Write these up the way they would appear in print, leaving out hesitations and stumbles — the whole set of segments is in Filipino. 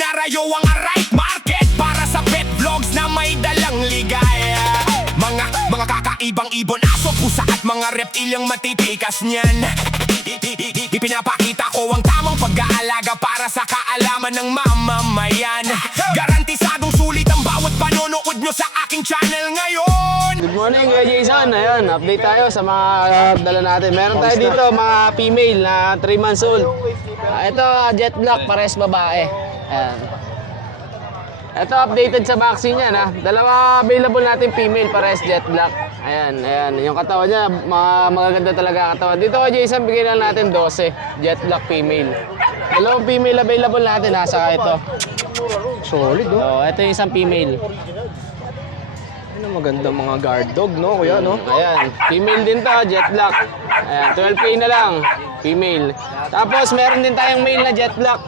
Dinarayo ang right market para sa pet vlogs na may dalang ligaya. Mga kakaibang ibon, aso, pusa at mga reptilyang matitikas niyan. Ipinapakita ko ang tamang pag-aalaga para sa kaalaman ng mamamayan. Garantisadong sulit ang bawat panonood nyo sa aking channel ngayon. Good morning, Kuya Jason. Ayun, update tayo sa mga dala natin. Meron tayo dito mga female na 3 months old. Ito, jet black, pares babae. Ayan. Ito, updated sa vaccine yan, ha. Dalawa available natin female, pares jet black. Ayan, ayan. Yung katawan niya, magaganda talaga katawan. Dito, Kuya Jason, bigyan lang natin 12. Jet black female. Dalawang female available natin, ha. Saka ito. Solid, no? So, ito yung isang female. Ano magandang mga guard dog, no, kuya, no? Ayan, female din to, jet black. Ayan, 12K na lang, female. Tapos meron din tayong male na jet black.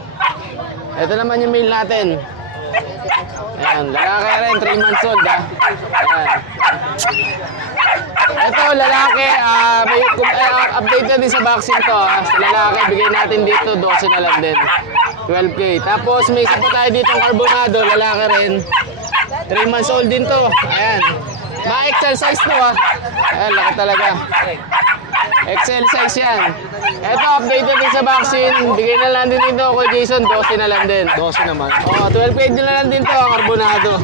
Ito naman yung male natin. Ayan, lalaki rin, 3 months old, ha. Ayan. Ito, lalaki, update na din sa vaccine to, ha. Sa lalaki, bigay natin dito, 12 na lang din. 12K. Tapos may isa pa tayo dito carbonado, lalaki rin. 3 months old din to. Ayan. Ma-XL size to, ha. Ayan, laki talaga. XL size yan. Ito, updated din sa vaccine. Bigay na lang din dito kay Jason. 12 na lang din. 12 naman. Oo, 12K din na lang din to, carbonado.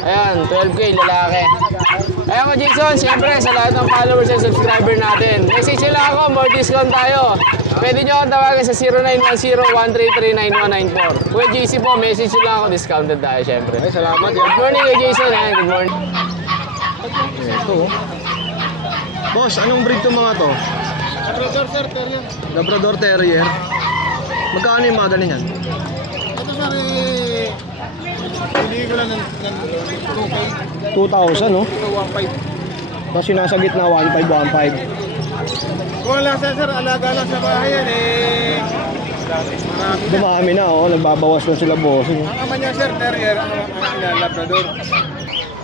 Ayan, 12K, lalaki. Ayan ko, Jason, siyempre, sa lahat ng followers and subscriber natin. Message nila ako, more discount tayo. Pwede nyo akong tawagan sa 0910-133-9194. Kuya JC po, message nyo lang ako, discounted tayo, siyempre. Ay, salamat, Good yan. morning, Kuya Jason. Ayan, good morning. Ito, oh. Boss, anong breed to mga to? Labrador, sir, terrier. Labrador Terrier. Magkano yung mga ganun yan? Ito, sir, hindi ko lang ng 2K. 2,000, no? Ito, 1.5. Tapos yung nasa gitna, 1,500, 1,500. Kung lang, sir, alaga lang sa bahay yan, marami na. Dumami na, oh. Nagbabawas na sila, boss. Ang ama niya, sir, terrier, ang Labrador.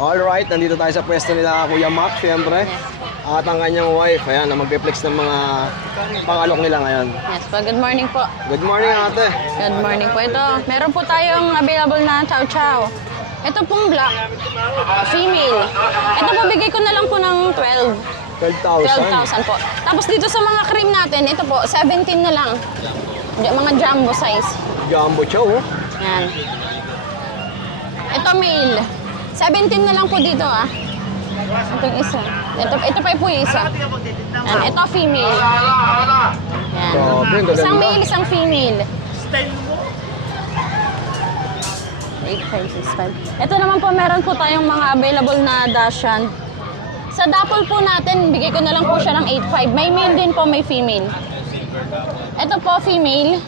Alright, nandito tayo sa pwesto nila Kuya Mac, syempre. At ang kanyang wife, ayan, na magpe-flex ng mga pangalok nila ngayon. Yes po, good morning po. Good morning, ate. Good morning po. Ito, meron po tayong available na chow chow. Ito pong black, female. Ito po, bigay ko na lang po ng 12,000. 12,000 po. Tapos dito sa mga cream natin, ito po, 17 na lang. Mga jumbo size. Jumbo chow, oh. Yan. Ito male. 17 na lang po dito, ah. Ito yung isa. Ito pa po yung isa. Yan. Ito female. Yan. Grabe, ang Isang gaganda. male, isang female. 8565. Ito naman po, meron po tayong mga available na Dachshund. Sa Dapol po natin, bigay ko na lang po siya ng 85. May male din po, may female. Ito po, female.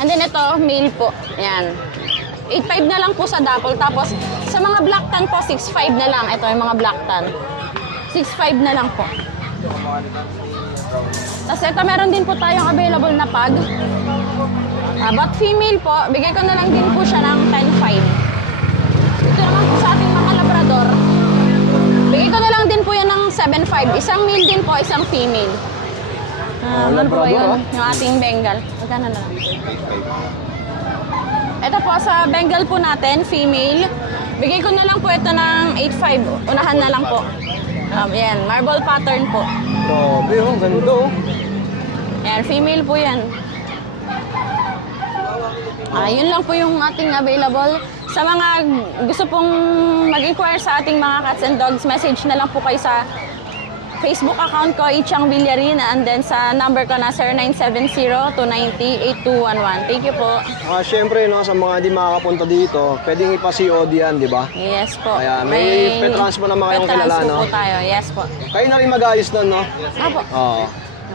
And then ito, male po. Yan. 85 na lang po sa Dapol. Tapos, sa mga black tan po, 65 na lang. Ito yung mga black tan. 65 na lang po. Tapos ito, meron din po tayong available na pag. But female po, bigay ko na lang din po siya ng 10.5. Ito naman po sa ating mga Labrador. Bigay ko na lang din po yan ng 7.5. Isang male din po, isang female. Ano po yun? Yung ating Bengal. Magkano na lang? Ito po sa Bengal po natin, female. Bigay ko na lang po ito ng 8.5. Unahan na lang po. Yan, marble pattern po. Grabe, oh. Ganda, oh. Yan, female po yan. Yun lang po yung ating available. Sa mga gusto pong mag-inquire sa ating mga cats and dogs, message na lang po kayo sa Facebook account ko, Ichang Villarin, and then sa number ko na 0970-290-8211. Thank you po. Syempre, no, sa mga di makakapunta dito, pwedeng ipa-COD yan, di ba? Yes po. Kaya may pet transpo naman kayong pet kilala, transpo no? po tayo. Yes po. Kayo na rin mag-ayos nun, no? Apo. Oo.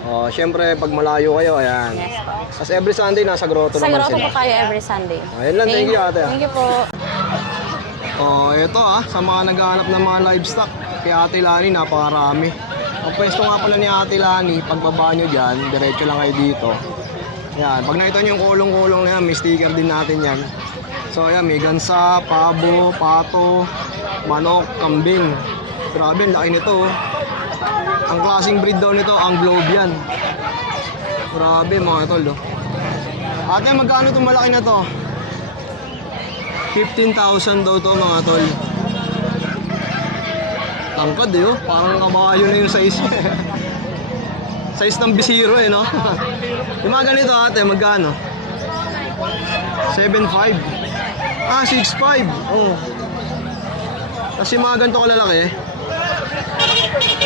Oh, syempre, pag malayo kayo, ayan. Yes po. Tapos every Sunday, nasa grotto Sa naman grotto sila. po tayo every Sunday. Ayun lang, thank you, ate. Thank you po. Oh, ito sa mga naghahanap ng mga livestock, kay Ate Lani, napakarami. Ang pwesto nga pala ni Ate Lani, pagbaba nyo dyan, diretso lang kayo dito. Yan, pag nakita nyo yung kulong-kulong na yan, may sticker din natin yan. So ayan, may gansa, pabo, pato, manok, kambing. Grabe, ang laki nito, oh. Ang klaseng breed daw nito, ang Globian. Grabe mga tol, oh. Ate, magkano itong malaki na to? 15,000 daw to mga tol. Tangkad eh, oh. Parang kabayo na yung size niya. Size ng bisiro eh, no? Yung mga ganito ate, magkano? 7.5. Ah, 6.5. Oh. Kasi mga ganito kalalaki,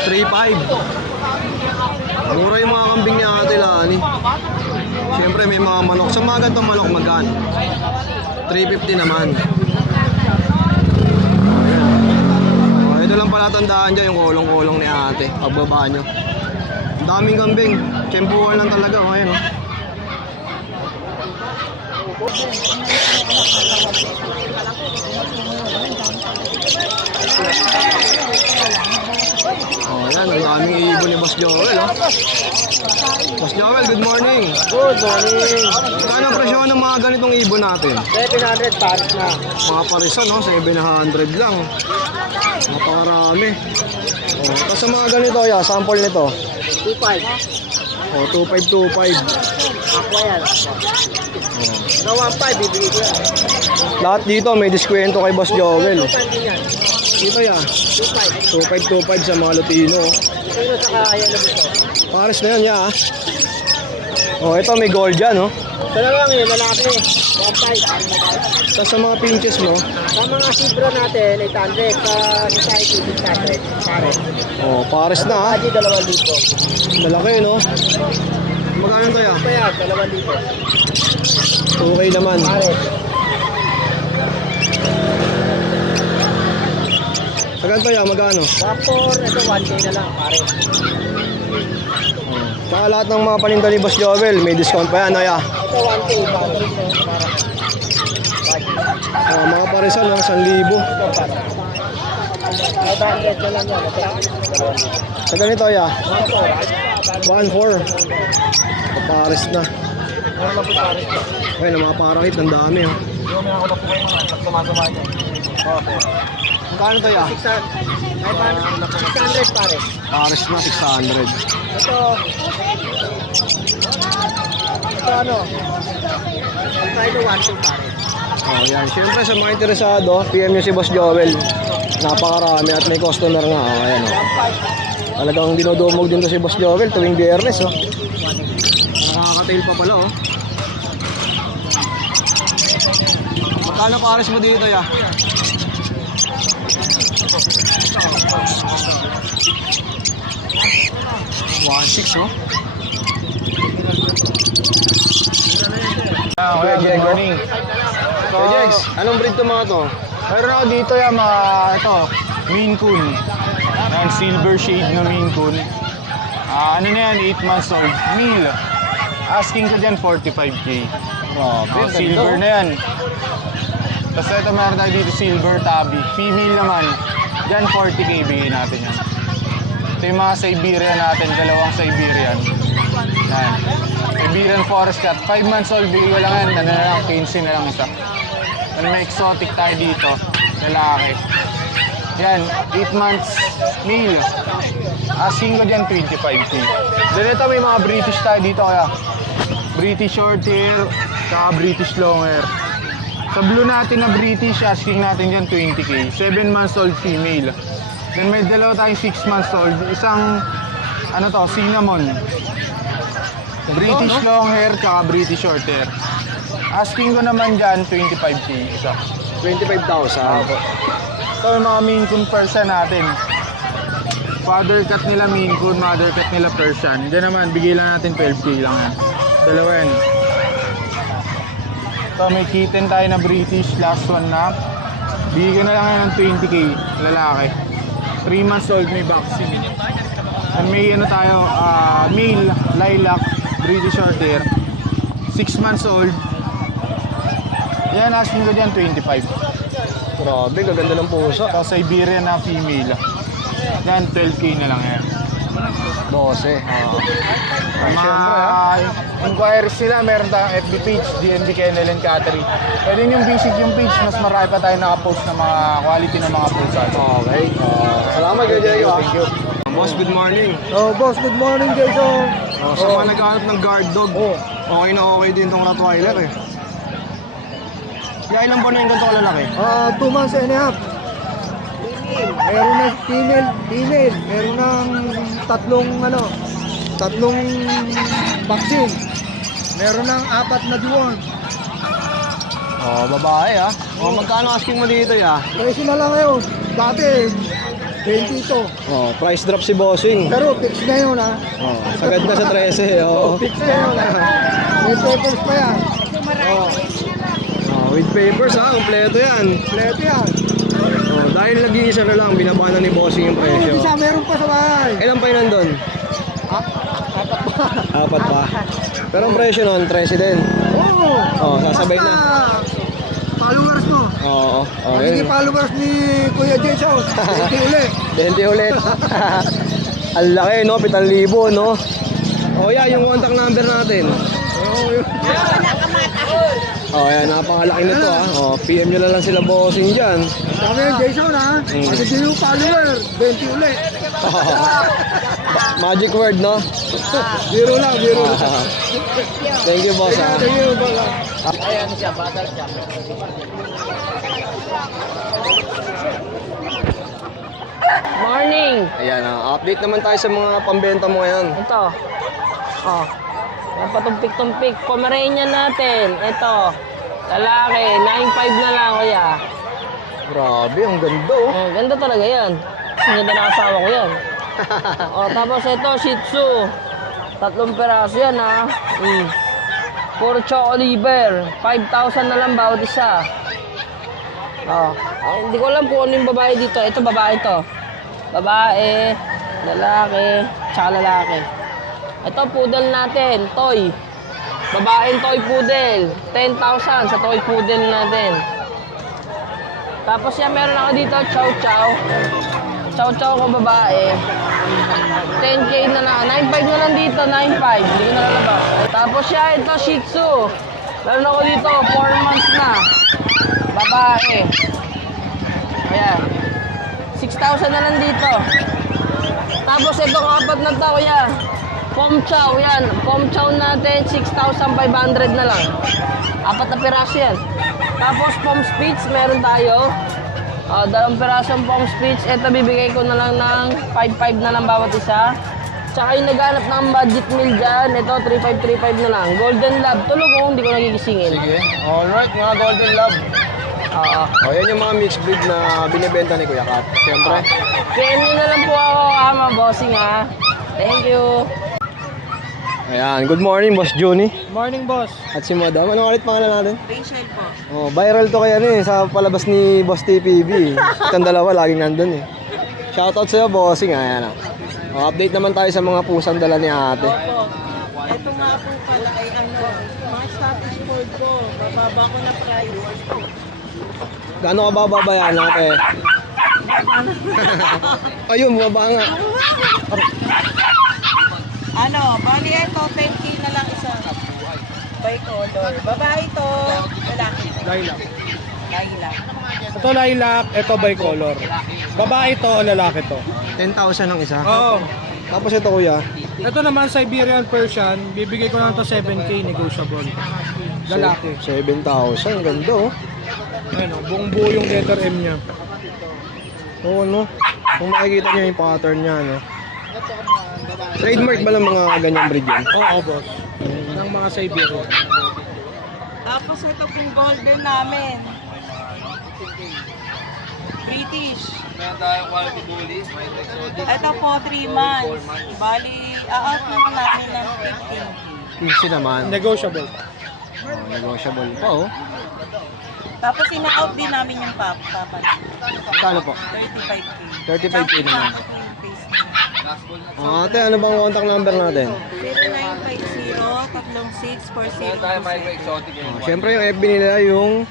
3.5. Mura yung mga kambing ni ate Lani. Siyempre may mga manok. Sa mga ganitong manok, magkano? 350 naman. Oh, ito lang pala tandaan dyan, yung kulong-kulong ni ate. Pagbaba nyo. Ang daming kambing. Tsempuhan lang talaga. Oh, ayan, oh. Oh, yan. Ang daming ibon ni Boss Joel, oh. Boss Joel, good morning. Good morning. Kano ang presyo ng mga ganitong ibon natin? 700 pares na. Mga parisan, no? 700 lang. Napakarami. Oh, tapos sa mga ganito, ya, sample nito. 2.5. Oh, 2.525. Aqua yan. Sa 1.5, bibigay ko yan. Lahat dito may diskwento kay Boss Joel. 2.5 din yan. Dito ya, 2.5. 2525 sa mga Lutino. Ito yun saka ayan na dito. Pares na yan, ya. Oh, ito may gold dyan, no? Ito na lang yun, lalaki. 1.5. Tapos sa mga pinches mo, Sa mga sibra natin, 800. Sa society, 600. Pares. oh, pares na, ha? Haji, 2,000. Malaki, no? Magkano to, ya? Ito yan, 2,000. Okay naman. Pares. Sa ganito, ya, magkano? Raptor, ito 1K na lang, pares. Saka lahat ng mga paninda ni Boss Joel, may discount pa yan, no, ya? Ito 1K, pares. Oh, mga parisan, no? 1,000. Ito pares. 500 na lang yan. Sa ganito, ya? Raptor. 1,400. Pares na. Ayun, ang mga parakit, ang dami, oh. Magkano to, ya? 600 pares. Pares na, 600. Ito ano? Ang tayo 1K pares. Oh, yan. Siyempre, sa mga interesado, PM nyo si Boss Joel. Napakarami at may customer nga. Oh, ayan, oh. Talagang dinodumog din to si Boss Joel tuwing Biyernes, oh. Nakaka-tail pa pala, oh. Magkano pares mo dito, ya? 1,600, oh. Kuya Jegs, morning. Kuya Jegs, anong breed to mga to? Meron ako dito yung mga, ito, Maine Coon. Yan, silver shade na Maine Coon. Ano na yan, 8 months old. Male. Asking ko dyan 45K. Silver na yan. Tapos ito meron tayo dito, silver tabby. Female naman. Dyan 40K bigay natin yan. Ito yung mga Siberian natin, dalawang Siberian. Yan. Siberian Forest Cat. 5 months old, bigay ko lang yan. Ano na lang, 15 na lang isa. Ano may exotic tayo dito, lalaki. Yan, 8 months male. Asking ko dyan 25K. Then ito may mga British tayo dito kaya. British short hair, saka British long hair. Sa blue natin na British, asking natin dyan 20K. 7 months old female. Then may dalawa tayong 6 months old. Isang, ano to, cinnamon. British long hair, saka British short hair. Asking ko naman dyan 25K isa. 25,000. Ito yung mga Maine Coon Persian natin. Father cat nila Maine Coon, mother cat nila Persian. Diyan naman, bigay lang natin 12K lang yan. Dalawa yan. Ito may kitten tayo na British, last one na. Bigay ko na lang yan ng 20K, lalaki. 3 months old, may vaccine. And may ano tayo, male, lilac, British short hair. 6 months old. Yan, asking ko dyan 25. Grabe, gaganda ng puso. Tapos Siberian na female. Yan, 12K na lang yan. 12. Mga inquiries nila, meron tayong FB page, DNB Kennel and Cattery. Pwede nyo visit yung page, mas marami pa tayo nakapost ng mga quality ng mga pusa. Okay. Salamat kay Diego. Thank you. Boss, good morning. Oh, boss, good morning, Jason. Sa mga naghahanap ng guard dog, okay na okay din tong Rottweiler, eh. Kaya ilang buwan na yung ganito kalalaki? 2 months and a half. Meron na female. Meron ng tatlong vaccine. Meron ng 4 na deworm. Oh, babae ah. Oh, magkano asking mo dito ya? Presyo na lang ngayon. Dati, 20 ito. Oh, price drop si Bossing. Pero fix na yun ha. Oh, sagad na sa 13. Oh. Fix na yun ha. May papers pa yan. Oh, with papers ha, kompleto yan. Kompleto yan. Oh, dahil nag-iisa na lang, binaba na ni Bossing yung presyo. Isa meron pa sa bahay. Ilan pa yun nandun? Apat pa. Pero ang presyo nun, 13 din. Oo. Oh, sasabay na. Basta followers mo. Oo. Oh, Hindi yun. followers ni Kuya Jason. Hindi ulit. 20 ulit. Ang laki, no? 7,000, no? Oh, yeah, yung contact number natin. Oo, yun. Oh, yan, napakalaki nito, ha. Oh, PM nyo na lang sila Bossing dyan. Sabi yung Jason ha. Ano din yung follower? 20 ulit. Magic word, no? Biro lang. Thank you, boss, ha. Thank you, baka. Ayan siya, battle siya. Morning! Ayan, update naman tayo sa mga pambenta mo ngayon. Ito. Oh. Yan patumpik-tumpik. Pomeranian natin. Ito. Lalaki. 9.5 na lang, kuya. Grabe, ang ganda, oh. Oh, ganda talaga yan. Ang ganda ng asawa ko yan. Oh, tapos ito, Shih Tzu. 3 peraso yan, ha. Puro choco liver. 5,000 na lang bawat isa. Oh. Hindi ko alam kung ano yung babae dito. Ito, babae to. Babae, lalaki, tsaka lalaki. Ito, poodle natin, toy. Babaeng toy poodle. 10,000 sa toy poodle natin. Tapos yan, meron ako dito, chow chow. Chow chow ko babae. 10K na lang. 9.5 na lang dito, 9.5. Hindi ko na lalabas. Tapos yan, ito, Shih Tzu. Meron ako dito, 4 months na. Babae. Ayan. 6,000 na lang dito. Tapos itong 4 na to, yan. Pom chow, yan. Pom chow natin, 6,500 na lang. 4 na piraso yan. Tapos pom spits, meron tayo. 2 pirasong pom spits. Ito bibigay ko na lang ng 5,500 na lang bawat isa. Tsaka yung naghanap ng budget meal dyan, ito 3,535 na lang. Golden Lab, tulog kung hindi ko nagigisingin. Sige. Alright, mga Golden Love. Oo. Oh, yan yung mga mixed breed na binibenta ni Kuya Kat. Siyempre. PM nyo na lang po ako, ama, bossing ha. Thank you. Ayan, good morning, Boss Johnny. Morning, boss. At si Madam. Ano ulit pangalan natin? Rachel po. Oh, viral to kaya sa palabas ni Boss TPB. Itong dalawa, laging nandun eh. Shoutout sa'yo, Bossing. Ayan. Oh, update naman tayo sa mga pusang dala ni ate. Ito nga po pala ay mga status board ko. Bababa ko na price. Gaano ka bababayan ate? Ayun, bumaba nga. Bali ito, 10K na lang isa. By color. Babae ito, lalaki. Lilac. Lilac. Ito lilac, ito bicolor. Babae to o lalaki to? 10,000 ang isa. Oo. Tapos ito kuya, Ito naman Siberian Persian, bibigay ko lang to 7K negotiable. Lalaki. 7,000. Ganda oh. Ayan o, buong buo yung letter M niya. Oo, no? Kung makikita niyo yung pattern niya, no? Trademark ba lang mga ganyang breed yan? Oo, boss. Ng mga Siberian. Tapos ito pong golden namin. British. Ito po, 3 months. Bali, a-out naman namin ng 15K. 15 naman. Negotiable. Oh, negotiable pa, oh. Tapos ina-out din namin yung papa. Kano po? 35K. 35K naman. Tapos yung face niya. Oh, ate, ano bang contact number natin? 0950-3640. Oh, Siyempre yung FB nila yung...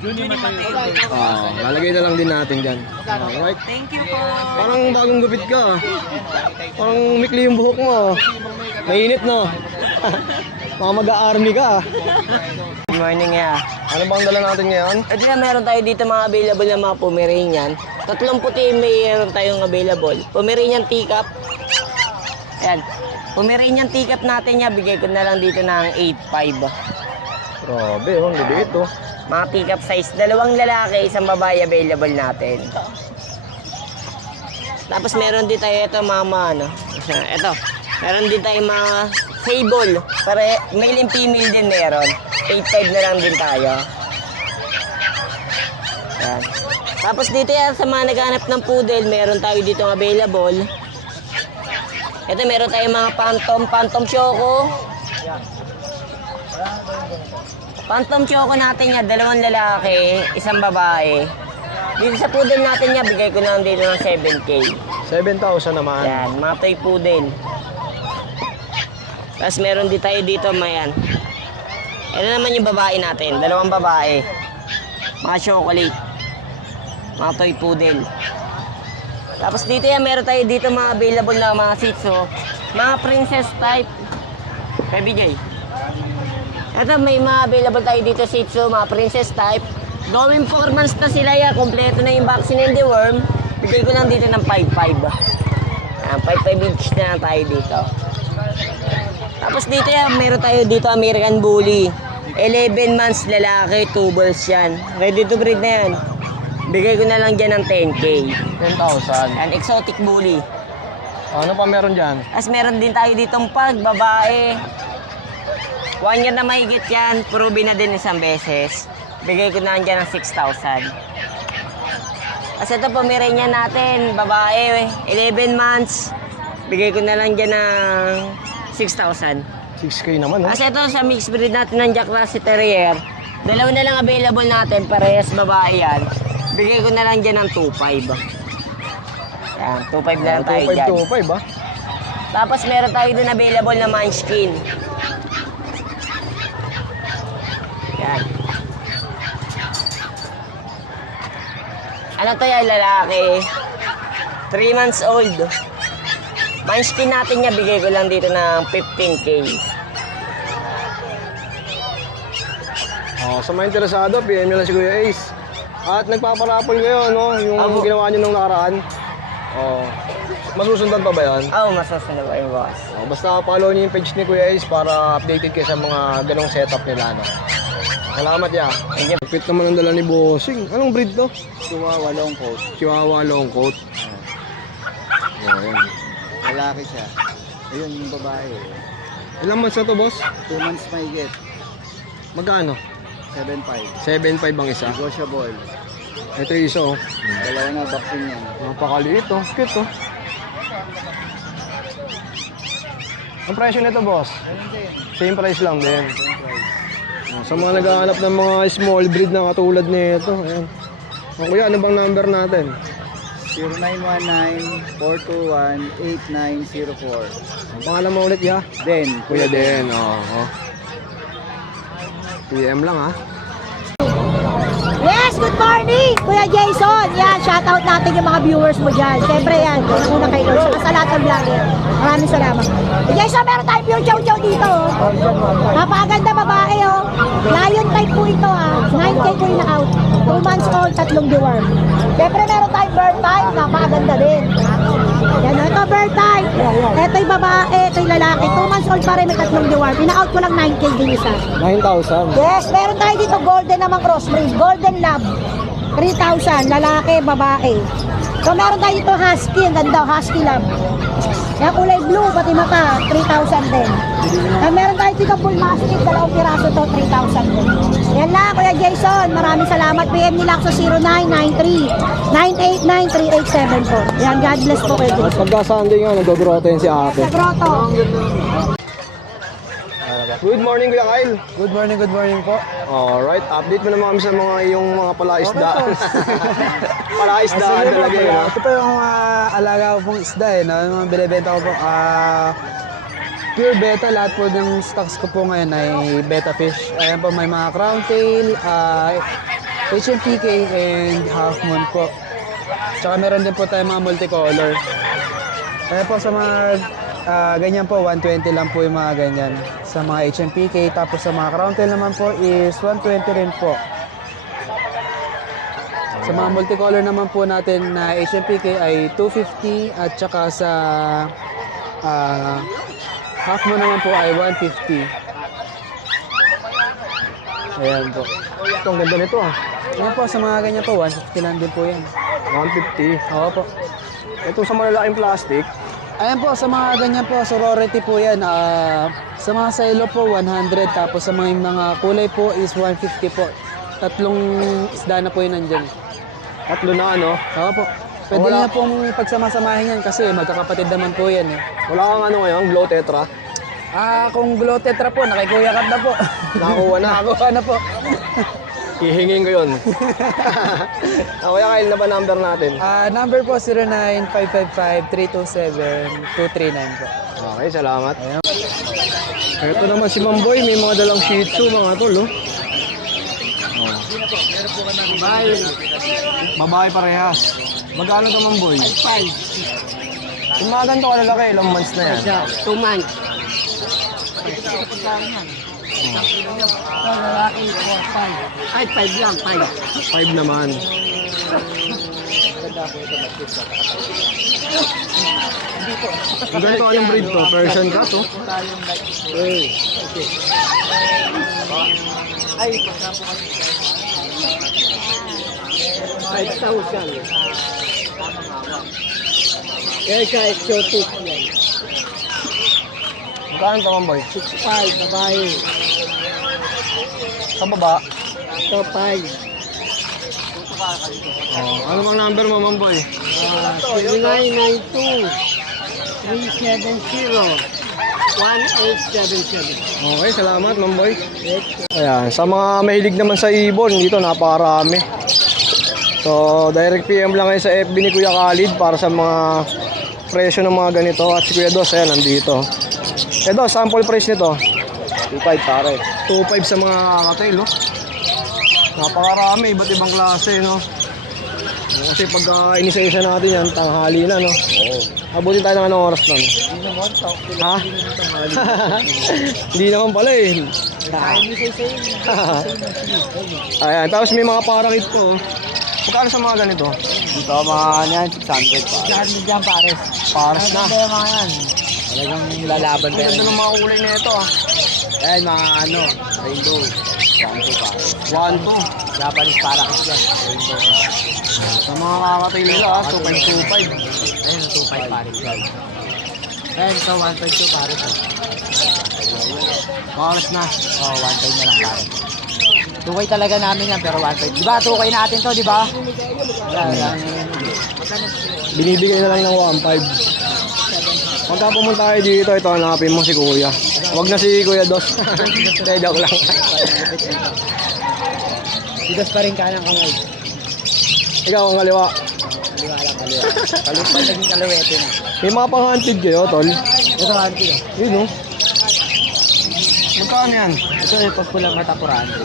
Junior Mateo. lalagay na lang din natin dyan. Alright. Thank you po. Parang bagong gupit ka. Parang umikli yung buhok mo. Mainit, no? Baka mag-a-army ka. Good morning ya. Ano bang dala natin ngayon? Ito na meron tayo dito mga available na mga Pomeranian. 3 puti meron tayong available. Pomeranian teacup. Ayan. Pomeranian teacup natin niya, bigay ko na lang dito ng 8.5. Grabe, oh. Liit, oh. Mga pick-up size. 2 lalaki, 1 babae available natin. Tapos meron din tayo ito mama, ano. Ito. Meron din tayo mga sable. Male and female din meron. 8.5 na lang din tayo. Yan. Tapos dito yan sa mga naghanap ng poodle, meron tayo dito available. Ito meron tayong mga phantom choco. Phantom choco natin yan, 2 lalaki, 1 babae. Dito sa poodle natin yan, bigay ko na lang dito ng 7K. 7,000 naman. Yan, mga toy poodle. Tapos meron din tayo dito, mayan. Ito naman yung babae natin, 2 babae. Mga chocolate. Mga toy poodle. Tapos dito yan, meron tayo dito mga available na mga Shih Tzu. Mga princess type. Kay BJ. Ito, may mga available tayo dito Shih Tzu, mga princess type. Going 4 months na sila yan. Kompleto na yung vaccine and deworm. Bigay ko lang dito ng 5.5. 5.5 each na lang tayo dito. Tapos dito yan, meron tayo dito American Bully. 11 months lalaki, 2 balls yan. Ready to breed na yan. Bigay ko na lang dyan ng 10K. 10,000. Yan, exotic bully. Ano pa meron dyan? Tapos meron din tayo ditong pag, babae. 1 year na mahigit yan. Proven na din 1 beses. Bigay ko na lang dyan ng 6,000. Tapos ito Pomeranian natin, babae, 11 months. Bigay ko na lang dyan ng 6,000. 6K naman, ha? Kasi ito sa mixed breed natin ng Jack Russell Terrier, 2 na lang available natin, parehas babae yan. Bigay ko na lang dyan ng 2.5. Yan, 2.5 na lang tayo dyan. 2.5, ha? Tapos meron tayo din available na munchkin. Yan. Ano to yan, lalaki? 3 months old. Munchkin natin niya, bigay ko lang dito ng 15K. Sa mga interesado, PM nyo lang si Kuya Ace. At nagpaparapol kayo, no? Yung Abo. ginawa nyo nung nakaraan. Masusundan pa ba yan? Oo, masusunod ba yung boss? Basta follow nyo yung page ni Kuya Ace para updated kayo sa mga ganong setup nila, no? Salamat, ya. Pit naman ang dala ni Bossing. Anong breed to? Chihuahua long coat. Chihuahua long coat. Ayan. Lalaki siya. Ayun yung babae. Ilang months na to, boss? 2 months mahigit. Magkano? 7.5. 7.5 ang isa. Negotiable. Ito yung isa, oh. Dalawa na vaccine yan. Napakaliit, oh. Cute, oh. Ang presyo nito, boss? Same price lang din. Sa mga naghahanap ng mga small breed na katulad nito, ayan. Kuya, ano bang number natin? 0919-421-8904. Ang pangalan mo ulit, ya? Then, Kuya Den, oo. PM lang, ha? Yes, good morning, Kuya Jason. Yan, shoutout natin yung mga viewers mo dyan. Siyempre yan, una kay Lord, saka sa lahat ng vlogger. Maraming salamat. Kuya Jason, meron tayong pure chow chow dito. Oh. Napakaganda babae, oh. Lion type po ito, ah. 9K po yung out. 2 months old, 3 deworm. Siyempre meron tayong bird type, napakaganda din. Yan, ito bird type. Ito yung babae, ito yung lalaki. 2 months old pa rin, may 3 deworm. Pina-out ko lang 9K din isa. 9,000. Yes, meron tayo dito golden naman crossbreed, golden lab. 3,000, lalaki, babae. So meron tayo dito husky, ang ganda, husky lab. Yan kulay blue, pati mata, 3,000 din. Meron tayo dito full mastiff, 2 piraso to, 3,000 din. Yan lang, Kuya Jason, maraming salamat. PM nila ako sa 0993-989-3874. Yan, God bless po kayo. At pagka Sunday nga, nag-grotto yun si ate. Sa grotto. Good morning, Kuya Kyle. good morning po. Alright, update mo naman kami sa mga yung mga palaisdaan. Palaisdaan talaga yun, ha? Ito po yung alaga ko pong isda eh. No? Yung mga binibenta ko po. Pure beta, lahat po ng stocks ko po ngayon ay beta fish. Ayan po, may mga crown tail, HMPK, and half moon po. Tsaka meron din po tayong mga multicolor. Kaya po sa mga ganyan po, 120 lang po yung mga ganyan. Sa mga HMPK, tapos sa mga crown tail naman po is 120 rin po. Sa mga multicolor naman po natin na HMPK ay 250 at saka sa half mo naman po ay 150. Ayan po. ito, ang ganda nito ah. Ayan po, sa mga ganyan po, 150 lang din po yan. 150. Oo po. Ito sa malalaking plastic. Ayan po, sa mga ganyan po, sorority po yan. Sa mga silo po, 100. Tapos sa mga kulay po is 150 po. 3 isda na po yun nandyan. 3 na ano. Oo po. Pwede Wala. na pong pagsama-samahin yan kasi magkakapatid naman po yan. Eh. Wala kang ano ngayon, glow tetra. Kung Glow Tetra po, nakikuya kat na po. Nakakuha na. Nakakuha na po. Hihingin ko yun. Kuya Kyle, na ba number natin? Number po 0955-327-239 po. Okay, salamat. Ito naman si Mamboy, may mga dalang shih tzu, mga tol, oh. Babae parehas. Magkano to, Mamboy? 5. Yung mga ganito kalalaki, ilang months na yan? 2 months. Ay, 5 lang, 5. 5 naman. Ang ganito, anong breed to? Persian cat, oh. Exotic. Magkano to, Mamboy? 6'5", babae. Sa baba? Top 5. Ano bang number mo, Mamboy? 0992-370-1877. Okay, salamat, Mamboy. Ayan, sa mga mahilig naman sa ibon, dito napakarami. So, direct PM lang kayo sa FB ni Kuya Khalid para sa mga presyo ng mga ganito. At si Kuya Dos, ayan, nandito. Ito, sample price nito. 2.5 pare. 2.5 sa mga kakatail, no? Napakarami, iba't ibang klase, no? Kasi pag inisa-isa natin yan, tanghali na, no? Oo. Abutin tayo ng anong oras nun? Ha? Hindi naman pala eh. Ayan, tapos may mga parakit po. Magkano sa mga ganito? Dito mga yan, 600 pa. 600 dyan, pares. Pares na. Ano mga yan? Talagang lalaban Ang ganda ng mga kulay na ito, ah. Ayan, mga rainbow. 1-2 pa. 1-2. Japanese parakit yan. Rainbow. Sa mga kakatail nila, 2.25. Ayun, 2.5 pares yan. Ayan, ito 1.5 pares. Pares na. 1.5 na lang pares. 2K talaga namin yan, pero 1.5. Diba, 2K natin to, diba? Binibigay na lang ng 1.5. Pagka pumunta kayo dito, ito hanapin mo si Kuya. Huwag na si Kuya Dos. Hindi, joke lang. Didas pa rin ka ng kamay. Ikaw ang kaliwa. Kaliwa lang, kaliwa. Kaliwa pa naging kaliwete na. May mga pang-hunted kayo, tol. Ito, auntie. Yun, no? Magkano yan? Ito, pag pulang mata, 400.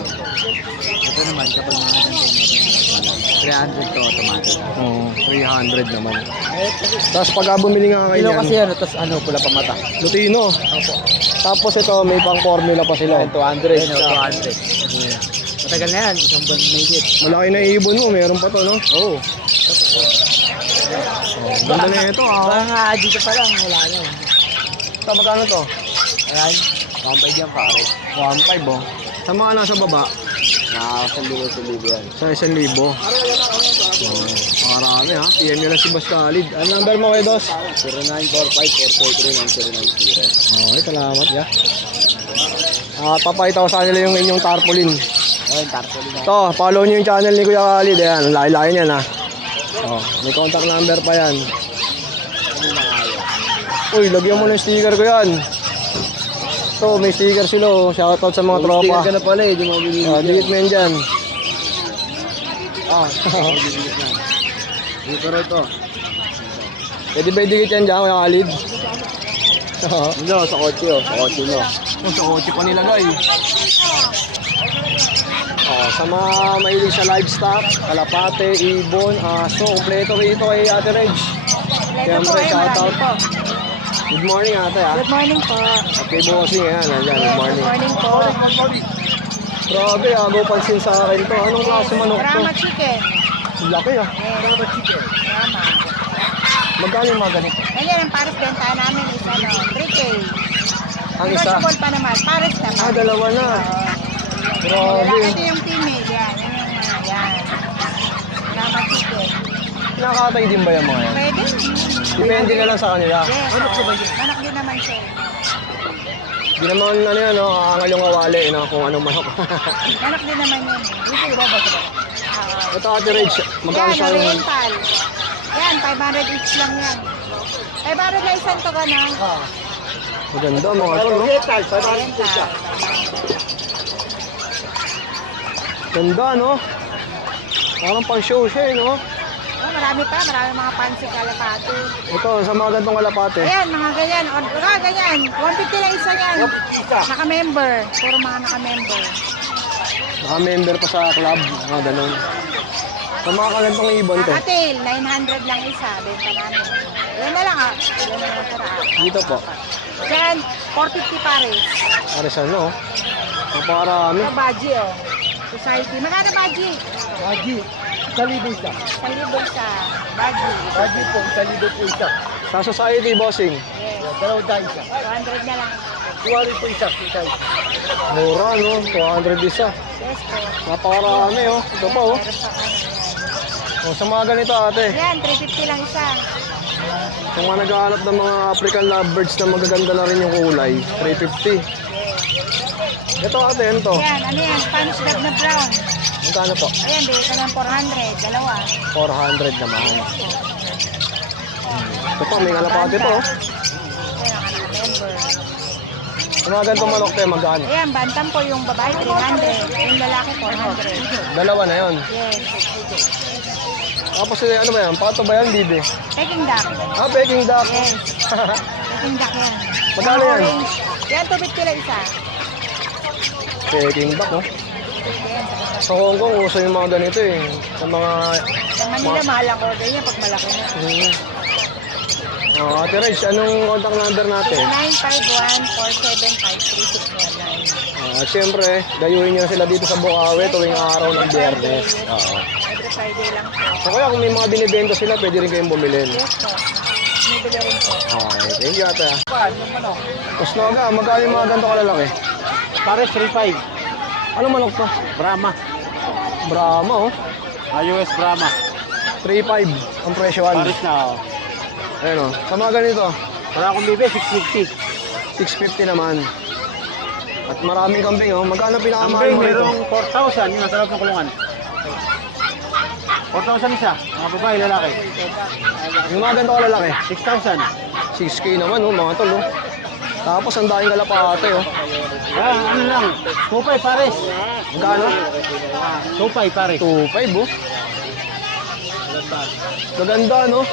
Ito naman, kapag mga ganito natin, 300 to automatic. Oo, 300 naman. Tapos pagka bumili nga kayo Kilo kasi yan, ano, tapos ano, pula pa mata. Lutino. Opo. Tapos ito, may pang-formula pa sila. 200. Ayun, 200. Matagal na yan, isang buwan mahigit. Malaki na ibon mo, meron pa to, no? Oo. Ganda na ito, Baka ah. nga dito pa lang, wala na. Ito, magkano to? Ayan, 1.5 yan pare. 1.5, oh. Sa mga nasa baba, Nakakasalibo yan. sa 1,000. Oh, marami, ha? PM nyo lang si Boss Khalid. Ano number mo kayo, Dos? 0945-443-909. Okay, salamat, ya. Papakita ko sa kanila yung inyong tarpaulin. Ayun, tarpaulin na. Ito, follow nyo yung channel ni Kuya Khalid. Ayan, laki-laki niyan, ha. Oh, may contact number pa yan. Uy, lagyan mo ng sticker ko yan. Ito, may sticker sila, oh. Shoutout sa mga tropa. Sticker ka na pala eh, di mo binibigyan. Dikit mo yan dyan. Dito rin ito. Pwede ba idikit yan dyan, Kuya Khalid? Oo. Ano, sa kotse oh, sa kotse mo. Sa kotse pa nilagay. Sa mga mahilig sa livestock, kalapate, ibon, aso, kompleto rito kay Ate Reg. Siyempre, shoutout pa. Good morning, ate, ha? Good morning po. At kay Bossing, yan. Nandyan, good morning. Good morning po. Grabe, agaw pansin sa akin to. Anong klase manok to? Rama chicken. Laki, ah. Rama chicken. Rama. Magkano yung mga ganito? Ganyan ang pares benta namin is 3K. Ang isa? Negotiable pa naman. Pares na pa. Dalawa na. Grabe. Ito yung female, yan. Yan. Salamat chicken. Nakakatay din ba yung mga yan? Pwede. Depende na lang sa kanila. Yes. Anak din naman siya. Di naman ano yan, no? Aangal yung awali, no? Kung anong manok. Anak din naman yun. Dito yung baba sa Ito Ate Rage, magkano yan, sa yung... oriental. Yan, 500 each lang yan. 500 na isang to ka na. Maganda mga ito, no? Oriental. Ganda, no? Parang pang show siya, eh, no? Oh, marami mga fancy kalapati. Ito, sa mga gantong kalapate. Ayan, mga ganyan. Ganyan. 150 lang isa yan. Naka-member. Puro mga naka-member. Naka-member pa sa club, mga ganun. Sa mga kalantong ibon to. Naka-tail, 900 lang isa. Benta namin. Yan na lang ah. Yan na lang tara. Dito po. Diyan, 450 pares. Pares ano, napakarami. Ito, baji oh. Society. Magkano baji? Baji, 1,000 isa. 1,000 sa baji. Baji po, 1,000 po isa. Sa society, bossing. Yes. 200 isa. 200 na lang. 200 po isa. Mura, no? 200 isa. Yes po. Napakarami, oh. Ito pa, oh. Meron pa ano yan. O, sa mga ganito, ate. Yan, 350 lang isa. Kung mga naghahanap ng mga African lovebirds na magaganda na rin yung kulay, 350. Ito, ate, ano to? Yan, ano yan? Spanish dog na brown. Magkano po? Ayan, bigay ko ng 400. Dalawa. 400 naman. Ito pa, may kalapate to, oh. Ayan, ang member. Sa mga ganitong manok, te, magkano? Ayan, bantam po yung babae, 300. Yung lalaki, 400. Dalawa na yon. Yes. Tapos, ano ba yan? Pato ba yan, bibi? Peking duck. Ah, Peking duck. Yes. Peking duck yan. Magkano Mga yan? orange. Yan, 250 lang isa. Peking duck, oh. Yan, Sa Hong Kong, uso yung mga ganito eh. Sa mga... sa Manila, mahal ang order niya pag malaki na. Ate Reg, anong contact number natin? 951-475-3619. Siyempre, dayuhin nyo sila dito sa Bukawi tuwing araw ng Biyernes. Every Friday lang po. So kaya kung may mga binibenta sila, pwede rin kayong bumili. Yes po. Bumibili rin po. Okay, thank you ate. Tapos Noga, magkano yung mga ganito kalalaki? Pares 3.5. Ano manok to? Brahma. Brahma, oh. US Brahma. 3.5 ang presyoan. Pares na oh. Ayun, oh. Sa mga ganito, Para akong bibe, 650. 650 naman. At maraming kambing, oh. Magkano pinakamahal Kambing, mo rito? merong 4,000 yung nasa loob ng kulungan. 4,000 isa. Mga babae, lalaki. Yung mga ganito kalalaki, 6,000. 6K naman, oh, mga tol, oh. Tapos ang daming kalapate, oh. Ah, ano lang, 2.5 pares. Magkano? 2.5 pares. 2.5, oh. Gaganda, no?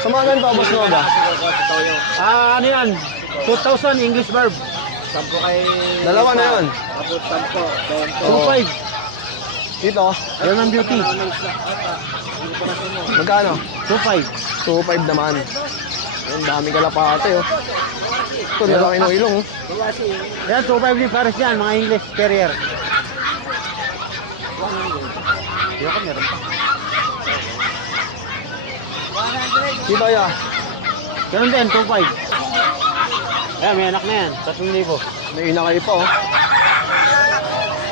Sa mga ganito, boss Noga. Ah, ano yan? 2,000 English verb. Dalawa na yun. 2.5. Dito, Yan ang beauty. magkano? 2.5. 2.5 naman. Ang daming kalapate, oh. Ito, nalaki ng ilong, oh. Yan, 2.5 din pares yan, mga English Terrier. Yan, meron pa. Dito, ya. Ganun din, 2.5. Ayan, may anak na yan, 3,000. May inakay pa, oh.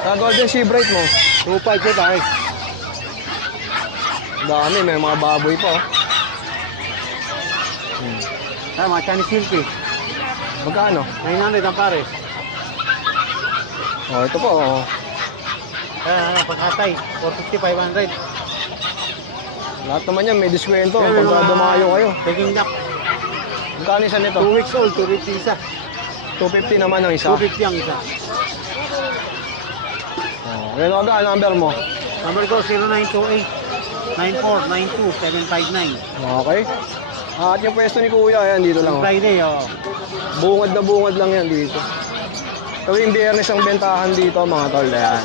Sa Golden Sea Bright mo. 2.5 yun, pares. Dami, may mga baboy pa, oh. Ayan, mga Chinese Silky. Magkano? 900 ang pares. Oh, ito po, oh. Ayan, pagkatay, 450, 500. Lahat naman yan, may diskwento. Ayan, may Pagka mga dumayo kayo. Peking duck. Magkano isa nito? 2 weeks old, 250 isa. 250 naman ang isa. 250 ang isa. Oh, yan, Noga, ang number mo. Number ko, 0928-9492-759. Okay. At yung pwesto ni Kuya, ayan, dito lang, oh. Friday, oh. Bungad na bungad lang yan dito. Tuwing Biyernes ang bentahan dito, mga tol. Ayan.